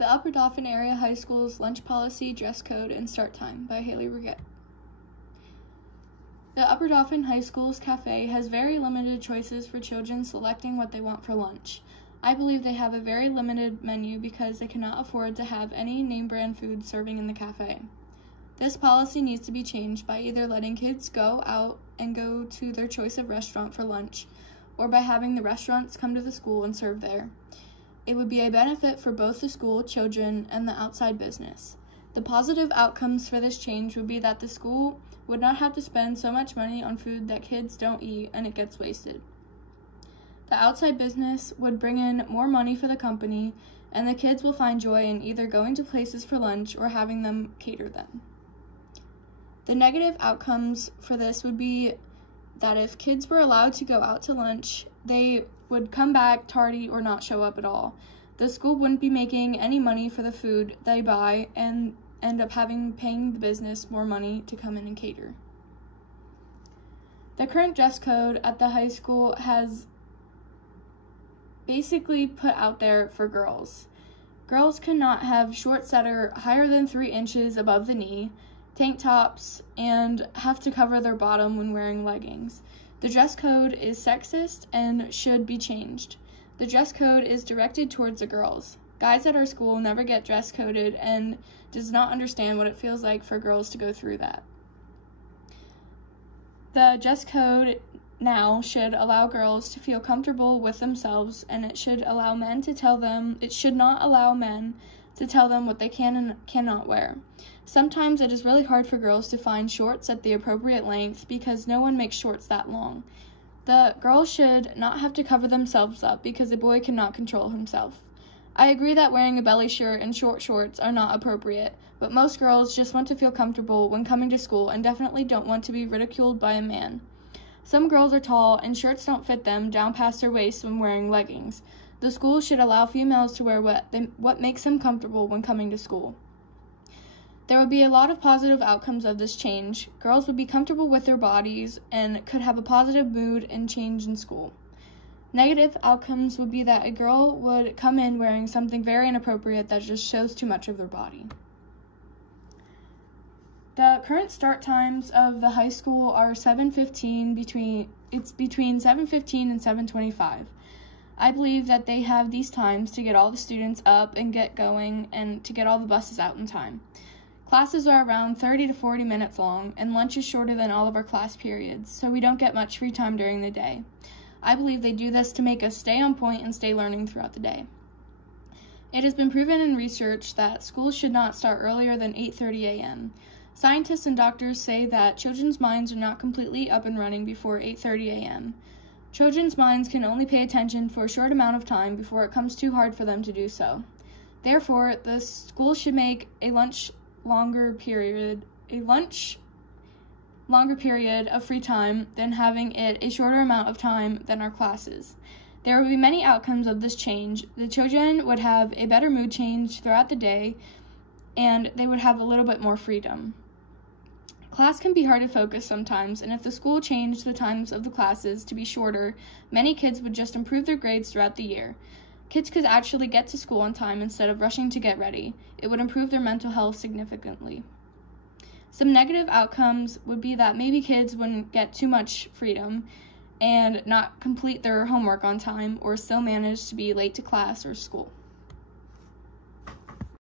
The Upper Dauphin Area High School's Lunch Policy, Dress Code, and Start Time by Haley Riggett. The Upper Dauphin High School's cafe has very limited choices for children selecting what they want for lunch. I believe they have a very limited menu because they cannot afford to have any name brand food serving in the cafe. This policy needs to be changed by either letting kids go out and go to their choice of restaurant for lunch, or by having the restaurants come to the school and serve there. It would be a benefit for both the school, children, and the outside business. The positive outcomes for this change would be that the school would not have to spend so much money on food that kids don't eat and it gets wasted. The outside business would bring in more money for the company, and the kids will find joy in either going to places for lunch or having them cater them. The negative outcomes for this would be that if kids were allowed to go out to lunch, they would come back tardy or not show up at all. The school wouldn't be making any money for the food they buy and end up paying the business more money to come in and cater. The current dress code at the high school has basically put out there for girls. Girls cannot have shorts that are higher than 3 inches above the knee, tank tops, and have to cover their bottom when wearing leggings. The dress code is sexist and should be changed. The dress code is directed towards the girls. Guys at our school never get dress coded and does not understand what it feels like for girls to go through that. The dress code now should allow girls to feel comfortable with themselves, and it should not allow men to tell them what they can and cannot wear. Sometimes it is really hard for girls to find shorts at the appropriate length because no one makes shorts that long. The girls should not have to cover themselves up because a boy cannot control himself. I agree that wearing a belly shirt and short shorts are not appropriate, but most girls just want to feel comfortable when coming to school and definitely don't want to be ridiculed by a man. Some girls are tall and shirts don't fit them down past their waist when wearing leggings. The school should allow females to wear what makes them comfortable when coming to school. There would be a lot of positive outcomes of this change. Girls would be comfortable with their bodies and could have a positive mood and change in school. Negative outcomes would be that a girl would come in wearing something very inappropriate that just shows too much of their body. The current start times of the high school are between 7:15 and 7:25. I believe that they have these times to get all the students up and get going and to get all the buses out in time. Classes are around 30 to 40 minutes long, and lunch is shorter than all of our class periods, so we don't get much free time during the day. I believe they do this to make us stay on point and stay learning throughout the day. It has been proven in research that schools should not start earlier than 8:30 a.m. Scientists and doctors say that children's minds are not completely up and running before 8:30 a.m. Children's minds can only pay attention for a short amount of time before it comes too hard for them to do so. Therefore, the school should make a longer period of free time than having it a shorter amount of time than our classes. There will be many outcomes of this change. The children would have a better mood change throughout the day, and they would have a little bit more freedom. Class can be hard to focus sometimes, and if the school changed the times of the classes to be shorter, many kids would just improve their grades throughout the year. Kids could actually get to school on time instead of rushing to get ready. It would improve their mental health significantly. Some negative outcomes would be that maybe kids wouldn't get too much freedom and not complete their homework on time or still manage to be late to class or school.